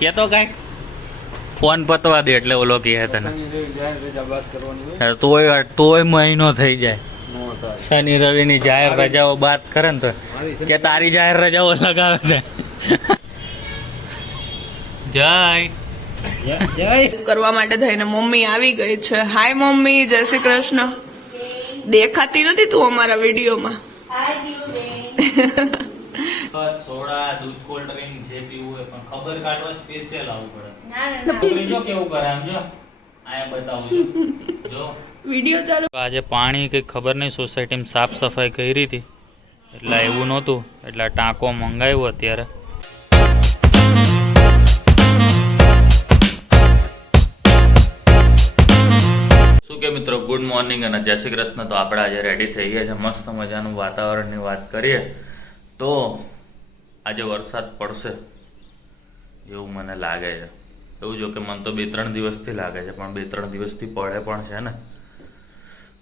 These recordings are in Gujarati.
કે તો કઈ ફોન પતવા દે એટલે ઓલો કહે તને તોય મહિનો થઈ જાય શનિ રવિ ની જાહેર રજાઓ બાદ કરે ને તો કે તારી જાહેર રજાઓ લગાવે છે. જય કરવા માટે થઈને મમ્મી આવી ગઈ છે. હાય મમ્મી, જય શ્રી કૃષ્ણ. દેખાતી નથી તું અમારા વિડીયોમાં. સોડા દૂધ કોલ્ડ ડ્રિંક જે પીવું હોય પણ ખબર કાઢવા સ્પેશિયલ આવવું પડે. જો કેવું કરે આમ જો આયા બતાવું જો વિડીયો ચાલુ. આજે પાણી કઈ ખબર નહીં સોસાયટીમાં સાફ સફાઈ કરી હતી એટલે એવું નહોતું એટલે ટાંકો મંગાવ્યો અત્યારે. શું કે મિત્રો, ગુડ મોર્નિંગ અને જય શ્રી કૃષ્ણ. તો આપણે આજે રેડી થઈ ગયા છે. મસ્ત મજાનું વાતાવરણની વાત કરીએ તો આજે વરસાદ પડશે એવું મને લાગે છે. એવું જો કે મને તો 2-3 દિવસથી લાગે છે પણ 2-3 દિવસથી પડે પણ છે ને.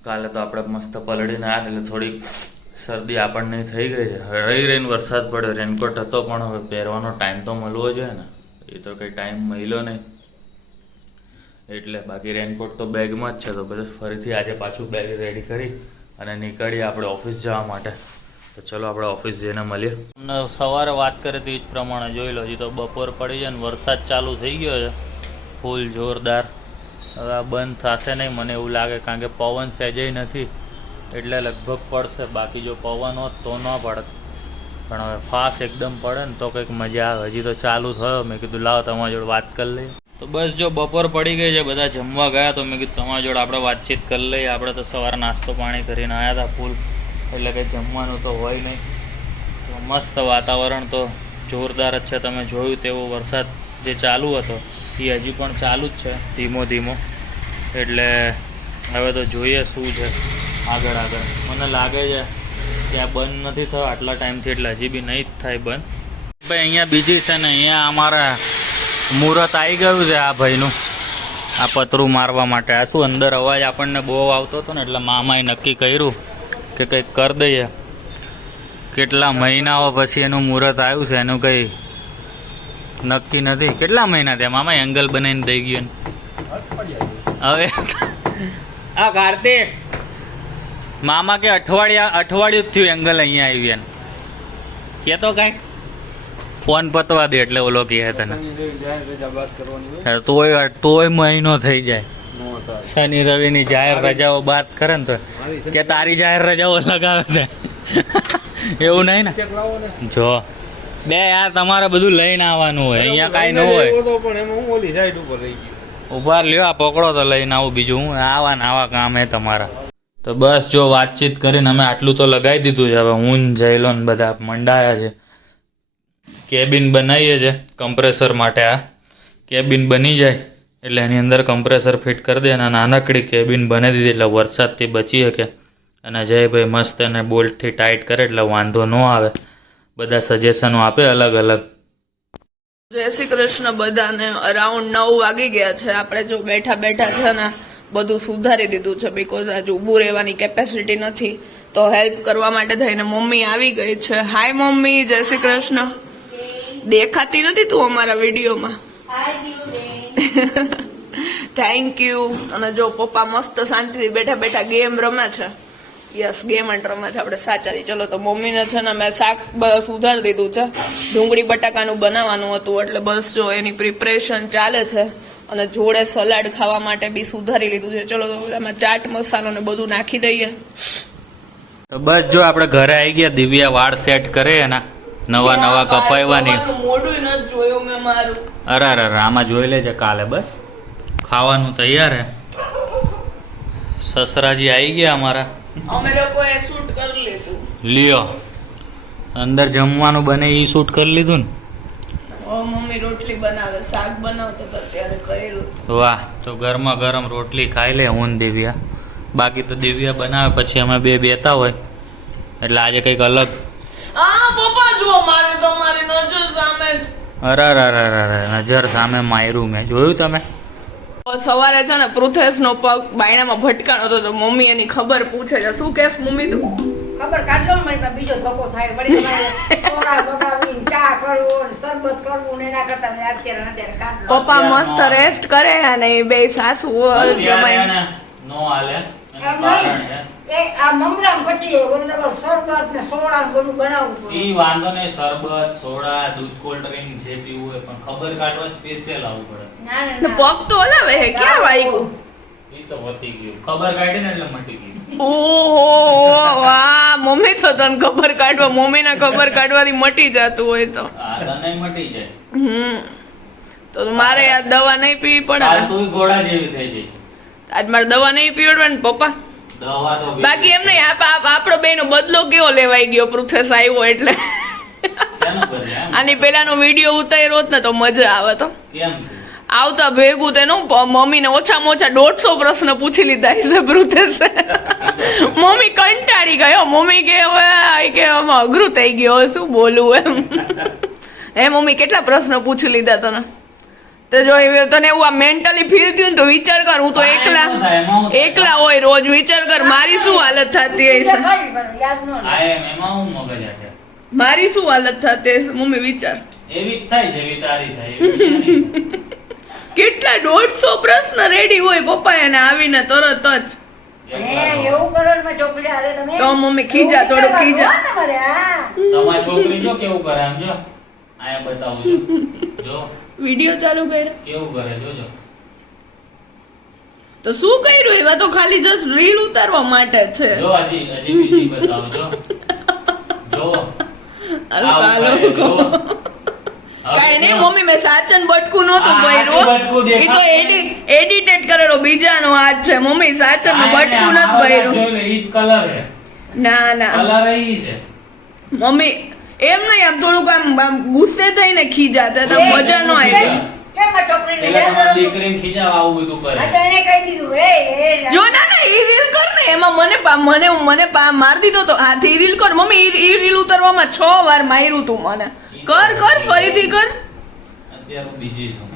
કાલે તો આપણે મસ્ત પલળીને આવ્યા એટલે થોડીક શરદી આપણને થઈ ગઈ છે. રહી રહીને વરસાદ પડ્યો. રેનકોટ હતો પણ હવે પહેરવાનો ટાઈમ તો મળવો જોઈએ ને, એ તો કંઈ ટાઈમ મળ્યો નહીં એટલે બાકી રેનકોટ તો બેગમાં જ છે. તો પછી ફરીથી આજે પાછું બેગ રેડી કરી અને નીકળીએ આપણે ઓફિસ જવા માટે. તો ચલો આપણે ઓફિસ જઈને મળીએ. તમને સવારે વાત કરી હતી એ જ પ્રમાણે જોઈ લો. હજી તો બપોર પડી જાય ને વરસાદ ચાલુ થઈ ગયો છે ફૂલ જોરદાર. હવે આ બંધ થશે નહીં મને એવું લાગે, કારણ કે પવન સહેજેય નથી એટલે લગભગ પડશે. બાકી જો પવન હોત તો ન પડત, પણ હવે ફાસ્ટ એકદમ પડે ને તો કંઈક મજા આવે. હજી તો ચાલુ થયો, મેં કીધું લાવો તમારી જોડે વાત કરી લઈએ. તો બસ જો બપોર પડી ગઈ છે, બધા જમવા ગયા તો મેં કીધું તમારી જોડે આપણે વાતચીત કરી લઈએ. આપણે તો સવારે નાસ્તો પાણી કરીને આવ્યા હતા ફૂલ, એટલે કંઈ જમવાનું તો હોય નહીં. તો મસ્ત વાતાવરણ તો જોરદાર જ છે. તમે જોયું તેવો વરસાદ જે ચાલુ હતો એ હજી પણ ચાલુ જ છે ધીમો ધીમો. એટલે હવે તો જોઈએ શું છે આગળ. મને લાગે છે કે આ બંધ નથી થયો આટલા ટાઈમથી, એટલે હજી બી નહીં જ થાય બંધ. ભાઈ અહીંયા બીજી છે ને, અહીંયા અમારા મુહૂર્ત આવી ગયું છે આ ભાઈનું, આ પતરું મારવા માટે. આ શું અંદર અવાજ આપણને બહુ આવતો હતો ને એટલે મામાએ નક્કી કર્યું કે કંઈક કરી દઈએ. કેટલા મહિનાઓ પછી એનું મુહૂર્ત આવ્યું છે, એનું કંઈ નક્કી નથી. કેટલા મહિના થયા મામા એંગલ બનાવીને દઈ ગયું હવે? આ કાર્તિક મામા કે અઠવાડિયું જ થયું એંગલ અહીંયા આવી એને કે તો કાંઈ ફોન પતવા દે એટલે ઓલો કહે તને તોય મહિનો થઈ જાય શનિ રવિ ની જાહેર રજાઓ બાદ કરે ને તો કે તારી જાહેર રજાઓ લગાવે છે. એવું નહીં ને? જો બે યાર તમારે બધું લઈને આવવાનું હોય, અહીંયા કાંઈ ન હોય. ઉભા લ્યો આ પકડો તો લઈને આવું. બીજું હું આવા કામ હે તમારા. તો બસ જો વાતચીત કરીને અમે આટલું તો લગાવી દીધું છે. હવે હું જયલો ને બધા મંડાયા છે. કેબિન બનાવીએ છે કમ્પ્રેસર માટે. આ કેબિન બની જાય એટલે એની અંદર કમ્પ્રેસર ફિટ કરી દે અને નાનકડી કેબિન બનાવી દીધી એટલે વરસાદથી બચી શકે. અને જયભાઈ મસ્ત એને બોલ્ટથી ટાઈટ કરે એટલે વાંધો ન આવે. બધા સજેશનો આપે અલગ અલગ. જય શ્રી કૃષ્ણ બધાને. અરાઉન્ડ 9 વાગી ગયા છે. આપણે જો બેઠા બેઠા છે ને બધું સુધારી દીધું છે, બીકોઝ આજે ઊભું રહેવાની કેપેસિટી નથી. તો હેલ્પ કરવા માટે થઈને મમ્મી આવી ગઈ છે. હાય મમ્મી, જય શ્રી કૃષ્ણ. દેખાતી નથી તું અમારા વિડીયોમાં. Thank you. અને જો પપ્પા મસ્ત શાંતિથી બેઠા બેઠા ગેમ રમે છે. યસ, ગેમ જ રમે છે. આપણે સાચારી. ચલો તો મમ્મીને છે ને મેં શાક સુધારી દીધું છે. ડુંગળી બટાકાનું બનાવવાનું હતું એટલે બસ જો એની પ્રિપરેશન ચાલે છે. અને જોડે સલાડ ખાવા માટે બી સુધારી લીધું છે. ચલો તો એમાં ચાટ મસાલો ને બધું નાખી દઈએ. તો બસ જો આપણે ઘરે આવી ગયા. દિવ્યા વાળ સેટ કરે એના નવા કપાવવાની. મોઢું નથી જોયું મેં મારું. અરે આમાં જોઈ લેજે કાલે. બસ ખાવાનું તૈયાર હે. સસરાજી આવી ગયા અમારા. અમે લોકોએ શૂટ કરી લીધું. લ્યો અંદર જમવાનું બને એ શૂટ કરી લીધું ને. મમ્મી રોટલી બનાવે, શાક બનાવતો તો ત્યારે કર્યું. વાહ, તો ગરમા ગરમ રોટલી ખાઈ લે હું દિવ્યા. બાકી તો દિવ્યા બનાવે પછી અમે બે બેતા હોય એટલે આજે કંઈક અલગ. પપ્પા જો મારે તમારી નજર સામે જ. અરે નજર સામે માયરું મેં જોયું. તમે સવારે છે ને પૃથેશ નો પગ બાયણામાં ભટકાણો હતો તો મમ્મી એની ખબર પૂછે છે. શું કેસ મમ્મી તું? ખબર કાઢલો ને મારી પાસે બીજો ધક્કો થાય વળી તમારે સોડા બગાવીને ચા કરવું ને શરબત કરવું ને એના કરતા મેં અત્યારે કાઢલો પપ્પા મસ્ત રેસ્ટ કરે અને એ બે સાસુ જમાઈ નો હાલે એનું એમ કારણ નહીં. છે એ આ મમરામ પછી ઓલું તમારે શરબત ને સોડા ને બધું બનાવવું પડે. ઈ વાંધો નહીં, શરબત સોડા દૂધ કોલ્ડ ડ્રિંક જે પીવું હોય, પણ ખબર કાઢવા સ્પેશિયલ આવવું પડે. ના ના, ને ના પગ તો હલાવે હે ક્યાં વાગ્યું ઈ તો વધી ગયું, ખબર કાઢી ને એટલે મટી ગયું. ઓહો વાહ મમ્મી તો તને ખબર કાઢવા મમ્મીને ખબર કાઢવાથી મટી જતું હોય તો આ તને મટી જાય. તો મારે આ દવા નહીં પીવી પડે કાલ ને તું ઘોડા જેવી થઈ જઈશ. આજ મારે દવા નહીં પીવડવાની પપ્પા દવા તો બાકી એમ નહીં આપણો બેનો બદલો કેવો લેવાઈ ગયો પૃથ્વેશ આવ્યો એટલે શેનો બદલે એમ? આની પેલાનો વિડીયો ઉતાર્યો હોત ને તો મજા આવે તો કેમ છે? આવતા ભેગું તેનું મમ્મીને ઓછામાં ઓછા 150 પ્રશ્ન પૂછી લીધા હશે પૃથ્વેશે મમ્મી કંટાળી ગયો મમ્મી કે હવે કે આમાં અઘરું થઈ ગયો હવે શું બોલવું એમ હે મમ્મી કેટલા પ્રશ્ન પૂછી લીધા તને તો જો તને એવું આ મેન્ટલી ફીલ થયું ને તો વિચાર કર હું તો એકલા હોય રોજ વિચાર કર મારી શું હાલત થતી હશે ખરી પણ યાદ ન રહે. આ એમાં હું મગજ છે. મારી શું હાલત થતી હશે મમ્મી વિચાર એવી જ થાય જેવી તારી થાય એવી નહીં. કેટલા 150 પ્રશ્ન રેડી હોય પપ્પા એને આવીને તરત જ એવું કરો ને મારી છોકરી હારે તમે તો મમ્મી ખીજા થોડું ખીજા એવું તમારે હા તમારી છોકરી જો કેવું કરે આમ જો આયા બતાવું જો વિડિયો ચાલુ કર્યો કેવું કરે જોજો. તો શું કર્યું એમાં તો ખાલી જસ્ટ રીલ ઉતારવા માટે છે જો હજી બીજી બતાવો જો હાલો, આવું હાલો. કરે, જો. કાંઈ નહીં મમ્મી મેં સાચન બટકું નહોતું આ ભર્યું બટકું એ તો દેખાતું એડિટેડ કરેલો બીજાનો હાથ છે મમ્મી સાચન નું બટકું નથી ભર્યું ઈ જ કલર છે, ના ના કલર ઈ છે. મમ્મી એમ નહીં આમ થોડુંક આમ ગુસ્સે થઈને ખીજાતા તો મજા ન આવી કેમ મારી છોકરીને પેલા યાદ તમારી ન હતું? દીકરીને ખીજાવ આવું બધું કરે. હા તો એને કહી દીધું જો ના ના ઈ રીલ કર ને એમાં મને માર દીધો તો હાથી રીલ કર મમ્મી ઈ રીલ ઉતારવામાં 6 વાર માર્યું તું મને કર ફરીથી કર અત્યારે હું બીજી છું.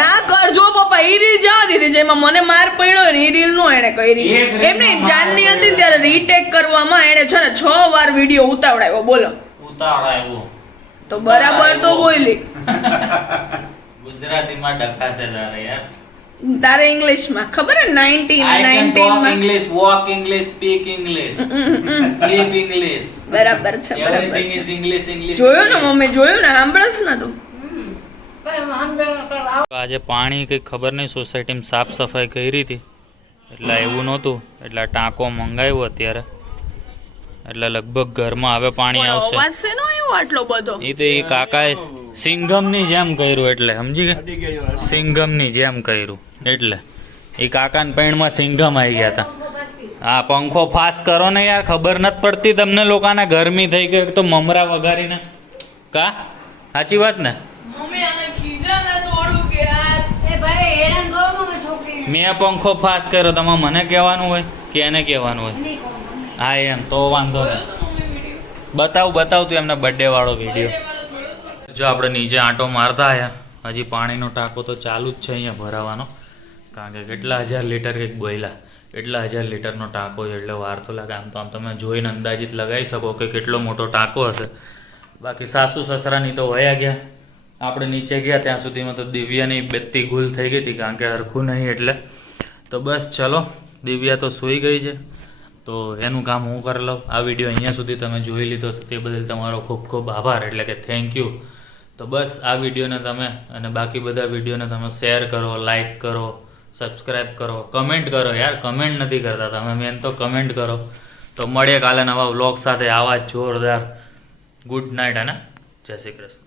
ના કર જો પપ્પા ઈ રીલ જવા દીધી જેમાં મને માર પડ્યો ને ઈ રીલ નો એને કરી એક રીલમાં એમને માર જાનની હતી પડ્યો. ત્યારે રીટેક કરવામાં એને છે ને 6 વાર વિડીયો ઉતાવડાવ્યો બોલો ઉતાવળાવ્યો. તો બરાબર તો બોલી ગુજરાતીમાં ડખાશે તારે યાર. તારે ઇંગ્લિશમાં ખબર હે 19 I can talk 19 માં English, walk English, speak English, sleep English. બરાબર છે બરાબર Everything છે is English, English. જોયું ને English. મમ્મી જોયું ને સાંભળસ ને તું આજે પાણી કંઈ ખબર નહીં સોસાયટીમાં સાફ સફાઈ કરી હતી એટલે એવું નહોતું એટલે ટાંકો મંગાવ્યો અત્યારે એટલે લગભગ ઘરમાં હવે પાણી આવશે. અવાજ છે નો આવ્યો આટલો બધો એ તો એ કાકાએ સિંઘમની જેમ કર્યું એટલે સમજી ગયા સિંઘમની જેમ કર્યું એટલે એ કાકાના પૈણમાં સિંઘમ આવી ગયા હતા. હા પંખો ફાસ્ટ કરો ને યાર ખબર નથી પડતી તમને લોકોને ગરમી થઈ ગઈ એક તો મમરા વઘારીને કા સાચી વાત ને મમ્મી આને ખીજા ને થોડું કે યાર એ ભાઈ હેરાન કરો મારી છોકરીને મેં પંખો ફાસ્ટ કર્યો તમારે મને કહેવાનું હોય કે એને કહેવાનું હોય નહીં કહું, નહીં. હા એમ તો વાંધો નહીં બતાવ તું એમને બર્થડે વાળો વિડીયો. જો આપણે નીચે આંટો મારતા આવ્યા હજી પાણીનો ટાંકો તો ચાલુ જ છે અહીંયા ભરાવાનો કારણ કે કેટલા 1000 લીટર કંઈક બોયલા એટલા 1000 લીટરનો ટાંકો છે એટલે વાર તો લાગે આમ તો તમે જોઈને અંદાજિત લગાવી શકો કે કેટલો મોટો ટાંકો હશે. બાકી સાસુ સસરાની તો વયા ગયા આપણે નીચે ગયા ત્યાં સુધીમાં તો દિવ્યાની બેત્તી ગુલ થઈ ગઈ હતી કારણ કે હરખું નહીં એટલે તો બસ ચલો દિવ્યા તો સૂઈ ગઈ છે તો એનું કામ હું કરી લઉં. આ વિડીયો અહીંયા સુધી તમે જોઈ લીધો તો તે બદલ તમારો ખૂબ ખૂબ આભાર એટલે કે થેન્ક યુ. તો બસ આ વિડીયોને તમે અને બાકી બધા વિડીયોને તમે શેર કરો, લાઈક કરો, સબસ્ક્રાઈબ કરો, કમેન્ટ કરો યાર કમેન્ટ નથી કરતા તમે મેન તો કમેન્ટ કરો. તો મળીએ કાલે નવા વ્લોગ સાથે આવા જ જોરદાર. ગુડ નાઇટ અને જય શ્રી કૃષ્ણ.